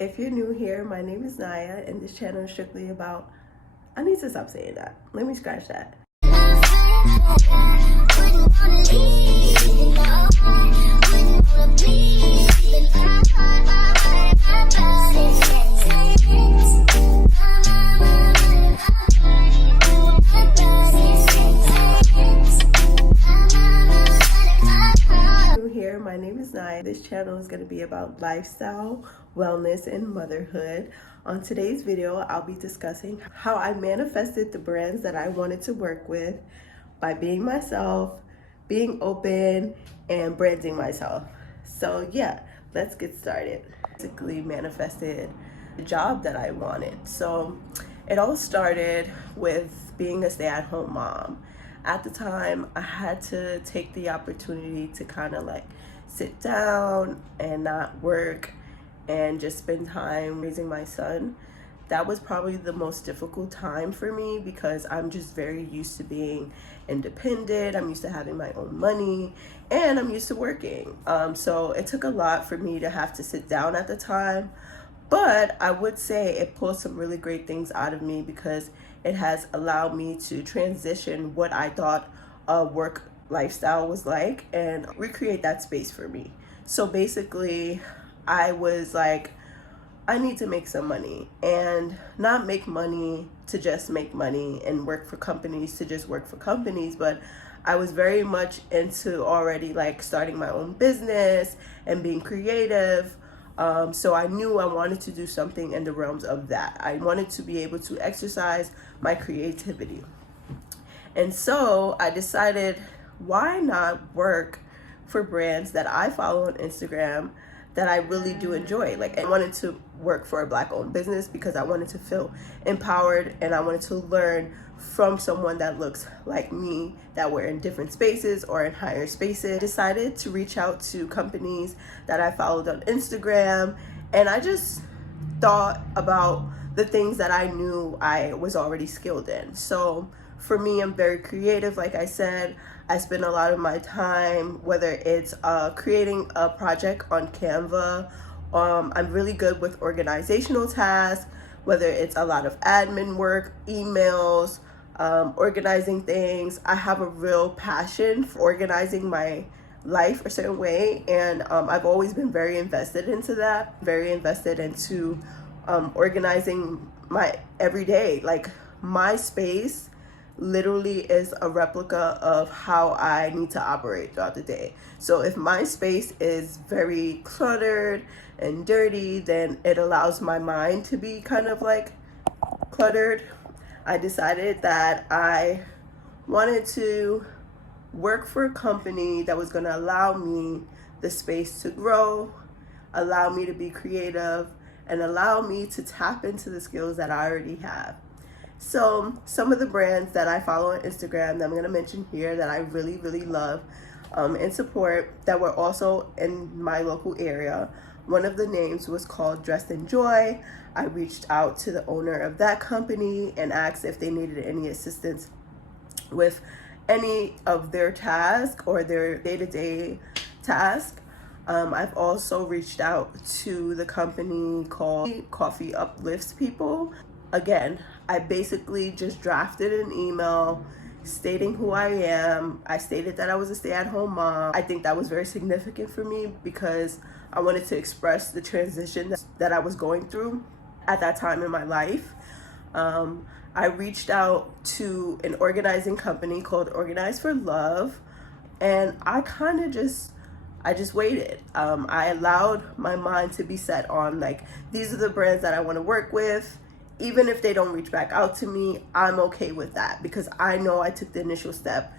If you're new here, my name is Naya, and this channel is strictly about. I need to stop saying that. Let me scratch that. My name is Naya. This channel is going to be about lifestyle, wellness, and motherhood. On today's video, I'll be discussing how I manifested the brands that I wanted to work with by being myself, being open, and branding myself. So yeah, let's get started. Basically manifested the job that I wanted. So it all started with being a stay-at-home mom. At the time, I had to take the opportunity to kind of like sit down and not work and just spend time raising my son. That was probably the most difficult time for me because I'm just very used to being independent. I'm used to having my own money and I'm used to working. So it took a lot for me to have to sit down at the time. But I would say it pulled some really great things out of me because it has allowed me to transition what I thought a work lifestyle was like and recreate that space for me. So basically, I was like, I need to make some money and not make money to just make money and work for companies to just work for companies, but I was very much into already like starting my own business and being creative. So I knew I wanted to do something in the realms of that. I wanted to be able to exercise my creativity. And so I decided, why not work for brands that I follow on Instagram that I really do enjoy? Like, I wanted to work for a Black-owned business because I wanted to feel empowered and I wanted to learn from someone that looks like me, that were in different spaces or in higher spaces. I decided to reach out to companies that I followed on Instagram, and I just thought about the things that I knew I was already skilled in. So for me, I'm very creative. Like I said, I spend a lot of my time, whether it's creating a project on Canva. I'm really good with organizational tasks, whether it's a lot of admin work, emails, organizing things. I have a real passion for organizing my life a certain way, and I've always been very invested into that, very invested into organizing my everyday. Like, my space literally is a replica of how I need to operate throughout the day. So if my space is very cluttered and dirty, then it allows my mind to be kind of like cluttered. I decided that I wanted to work for a company that was going to allow me the space to grow, allow me to be creative, and allow me to tap into the skills that I already have. So some of the brands that I follow on Instagram that I'm going to mention here that I really, really love and support that were also in my local area. One of the names was called Dressed in Joy. I reached out to the owner of that company and asked if they needed any assistance with any of their tasks or their day-to-day task. I've also reached out to the company called Coffee Uplifts People. Again, I basically just drafted an email stating who I am. I stated that I was a stay-at-home mom. I think that was very significant for me because I wanted to express the transition that I was going through at that time in my life. I reached out to an organizing company called Organize for Love, and I just waited. I allowed my mind to be set on, like, these are the brands that I want to work with. Even if they don't reach back out to me, I'm okay with that because I know I took the initial step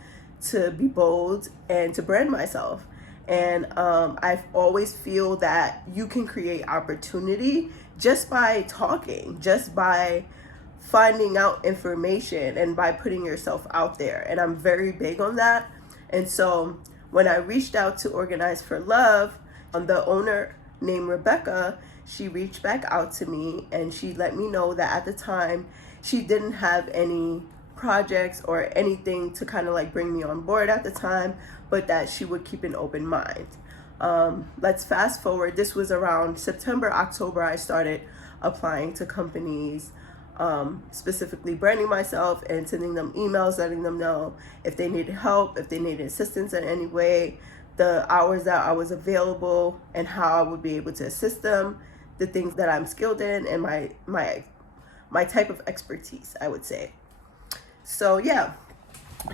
to be bold and to brand myself. And I always feel that you can create opportunity just by talking, just by finding out information and by putting yourself out there. And I'm very big on that. And so when I reached out to Organize for Love, the owner named Rebecca, she reached back out to me and she let me know that at the time she didn't have any projects or anything to kind of like bring me on board at the time, but that she would keep an open mind. Let's fast forward. This was around September, October. I started applying to companies, specifically branding myself and sending them emails, letting them know if they needed help, if they needed assistance in any way, the hours that I was available, and how I would be able to assist them, the things that I'm skilled in, and my type of expertise, I would say. So yeah,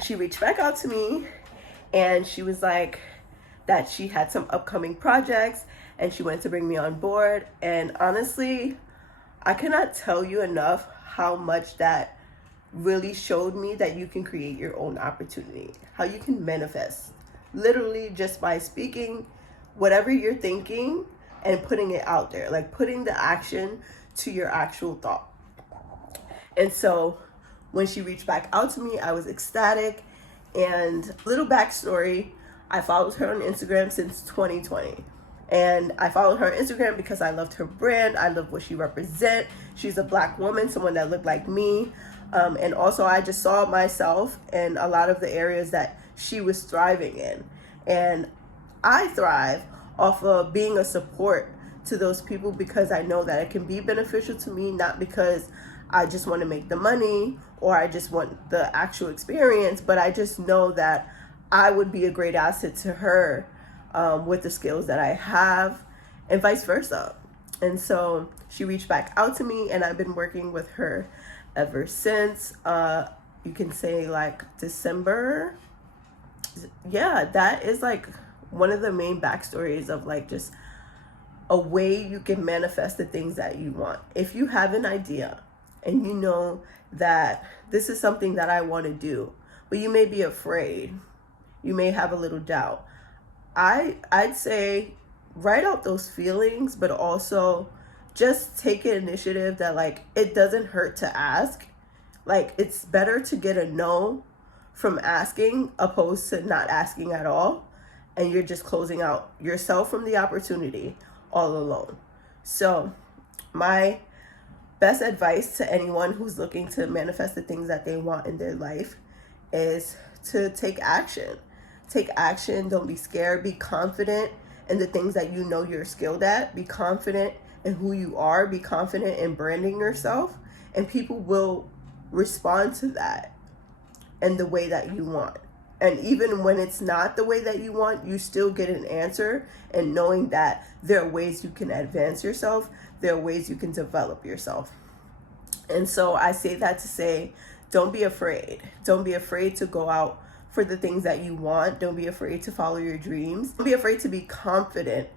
she reached back out to me, and she was like that she had some upcoming projects and she wanted to bring me on board. And honestly, I cannot tell you enough how much that really showed me that you can create your own opportunity, how you can manifest literally just by speaking whatever you're thinking and putting it out there, like putting the action to your actual thought. And so when she reached back out to me, I was ecstatic. And little backstory, I followed her on Instagram since 2020. And I followed her on Instagram because I loved her brand. I love what she represents. She's a Black woman, someone that looked like me. And also I just saw myself in a lot of the areas that she was thriving in. And I thrive off of being a support to those people because I know that it can be beneficial to me, not because I just want to make the money or I just want the actual experience, but I just know that I would be a great asset to her with the skills that I have, and vice versa. And so she reached back out to me, and I've been working with her ever since. You can say like December. Yeah, that is like one of the main backstories of like just a way you can manifest the things that you want. If you have an idea and you know that this is something that I want to do, but you may be afraid, you may have a little doubt, I'd say write out those feelings, but also just take an initiative that like it doesn't hurt to ask. Like it's better to get a no from asking opposed to not asking at all, and you're just closing out yourself from the opportunity all alone. So my best advice to anyone who's looking to manifest the things that they want in their life is to take action. Take action. Don't be scared. Be confident in the things that you know you're skilled at. Be confident in who you are. Be confident in branding yourself. And people will respond to that in the way that you want. And even when it's not the way that you want, you still get an answer. And knowing that there are ways you can advance yourself, there are ways you can develop yourself. And so I say that to say, don't be afraid. Don't be afraid to go out for the things that you want. Don't be afraid to follow your dreams. Don't be afraid to be confident.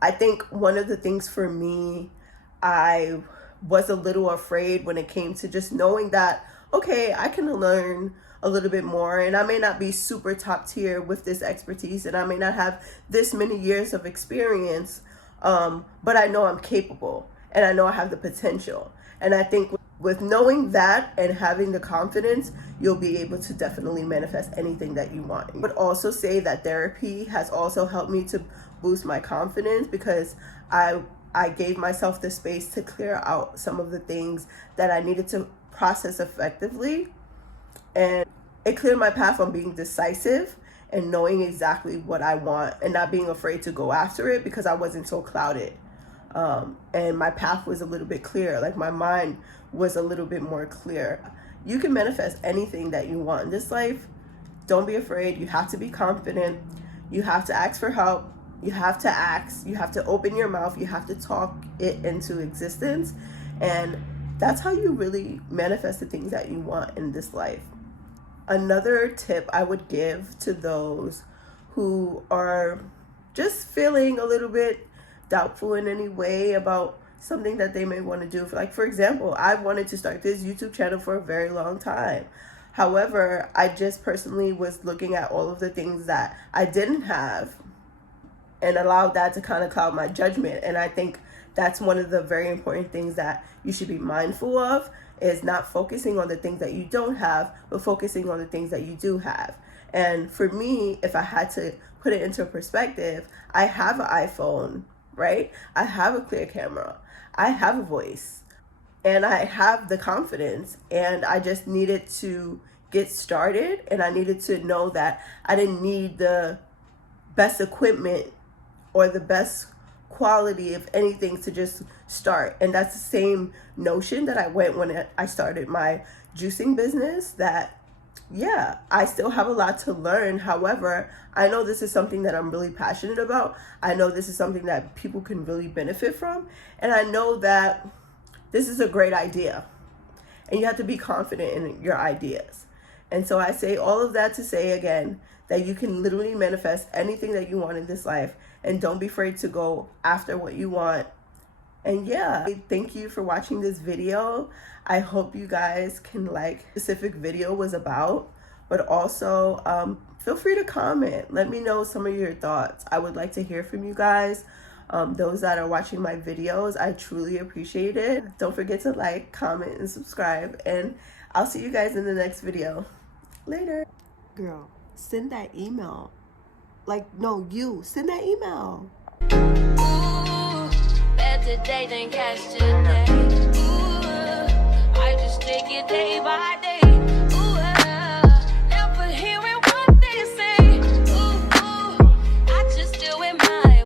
I think one of the things for me, I was a little afraid when it came to just knowing that, okay, I can learn a little bit more, and I may not be super top tier with this expertise, and I may not have this many years of experience, but I know I'm capable, and I know I have the potential. And I think with knowing that and having the confidence, you'll be able to definitely manifest anything that you want. I would also say that therapy has also helped me to boost my confidence because I gave myself the space to clear out some of the things that I needed to process effectively. And it cleared my path on being decisive and knowing exactly what I want and not being afraid to go after it because I wasn't so clouded. And my path was a little bit clear, like my mind was a little bit more clear. You can manifest anything that you want in this life. Don't be afraid. You have to be confident. You have to ask for help. You have to ask. You have to open your mouth. You have to talk it into existence. And that's how you really manifest the things that you want in this life. Another tip I would give to those who are just feeling a little bit doubtful in any way about something that they may want to do. Like, for example, I wanted to start this YouTube channel for a very long time. However, I just personally was looking at all of the things that I didn't have and allowed that to kind of cloud my judgment. And I think that's one of the very important things that you should be mindful of, is not focusing on the things that you don't have, but focusing on the things that you do have. And for me, if I had to put it into perspective, I have an iPhone, right? I have a clear camera. I have a voice. And I have the confidence. And I just needed to get started. And I needed to know that I didn't need the best equipment or the best quality of anything to just start. And that's the same notion that I went when I started my juicing business, that yeah, I still have a lot to learn. However, I know this is something that I'm really passionate about. I know this is something that people can really benefit from. And I know that this is a great idea. And you have to be confident in your ideas. And so I say all of that to say again that you can literally manifest anything that you want in this life. And don't be afraid to go after what you want. And yeah, thank you for watching this video. I hope you guys can like what the specific video was about, but also feel free to comment. Let me know some of your thoughts. I would like to hear from you guys. Those that are watching my videos, I truly appreciate it. Don't forget to like, comment, and subscribe. And I'll see you guys in the next video. Later. Girl, send that email. Like, no, you. Send that email. Better day than cash today.